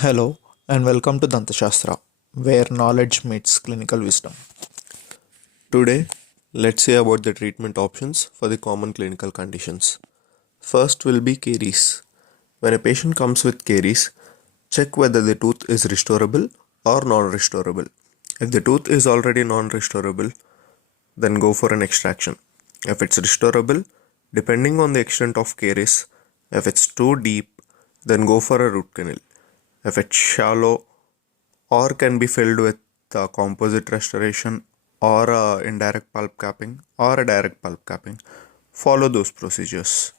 Hello and welcome to Dantashastra, where knowledge meets clinical wisdom. Today, let's see about the treatment options for the common clinical conditions. First will be caries. When a patient comes with caries, check whether the tooth is restorable or non-restorable. If the tooth is already non-restorable, then go for an extraction. If it's restorable, depending on the extent of caries, if it's too deep, then go for a root canal. If it's shallow or can be filled with composite restoration or indirect pulp capping or a direct pulp capping, follow those procedures.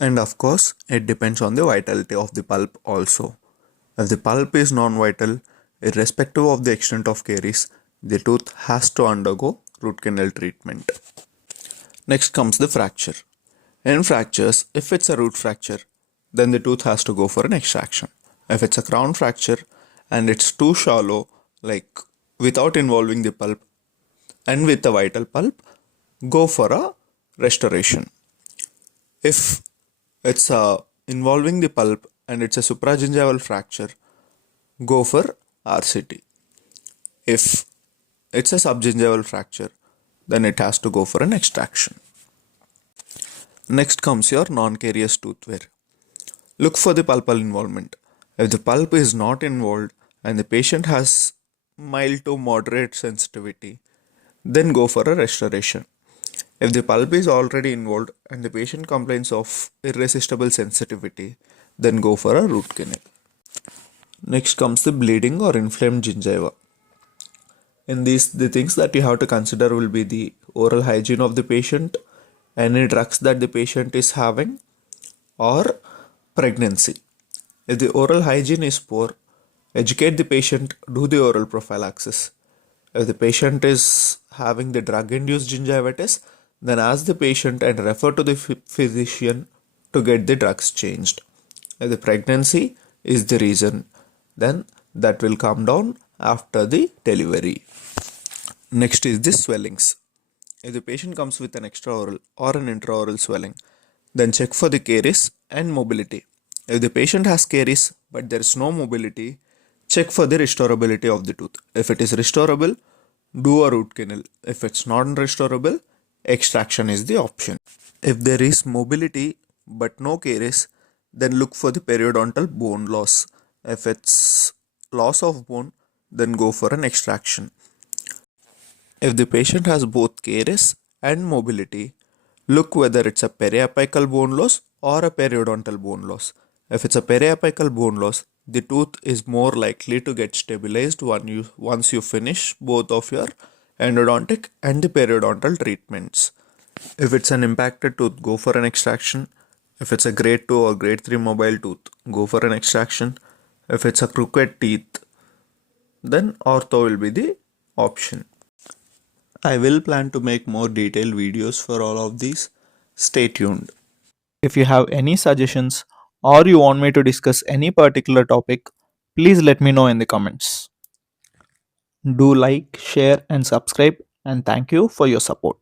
And of course, it depends on the vitality of the pulp also. If the pulp is non-vital, irrespective of the extent of caries, the tooth has to undergo root canal treatment. Next comes the fracture. In fractures, if it's a root fracture, then the tooth has to go for an extraction. If it's a crown fracture and it's too shallow, like without involving the pulp and with a vital pulp, go for a restoration. If it's involving the pulp and it's a supragingival fracture, go for RCT. If it's a subgingival fracture, then it has to go for an extraction. Next comes your non-carious tooth wear. Look for the pulpal involvement. If the pulp is not involved and the patient has mild to moderate sensitivity, then go for a restoration. If the pulp is already involved and the patient complains of irresistible sensitivity, then go for a root canal. Next comes the bleeding or inflamed gingiva. In these, the things that you have to consider will be the oral hygiene of the patient, any drugs that the patient is having, or pregnancy. If the oral hygiene is poor, educate the patient, do the oral prophylaxis. If the patient is having the drug-induced gingivitis, then ask the patient and refer to the physician to get the drugs changed. If the pregnancy is the reason, then that will come down after the delivery. Next is the swellings. If the patient comes with an extraoral or an intraoral swelling, then check for the caries and mobility. If the patient has caries but there is no mobility, check for the restorability of the tooth. If it is restorable, do a root canal. If it's not restorable, extraction is the option. If there is mobility but no caries, then look for the periodontal bone loss. If it's loss of bone, then go for an extraction. If the patient has both caries and mobility, look whether it's a periapical bone loss or a periodontal bone loss. If it's a periapical bone loss, the tooth is more likely to get stabilized once you finish both of your endodontic and the periodontal treatments. If it's an impacted tooth, go for an extraction. If it's a grade 2 or grade 3 mobile tooth, go for an extraction. If it's a crooked teeth, then ortho will be the option. I will plan to make more detailed videos for all of these. Stay tuned. If you have any suggestions or you want me to discuss any particular topic, please let me know in the comments. Do like, share, and subscribe, and thank you for your support.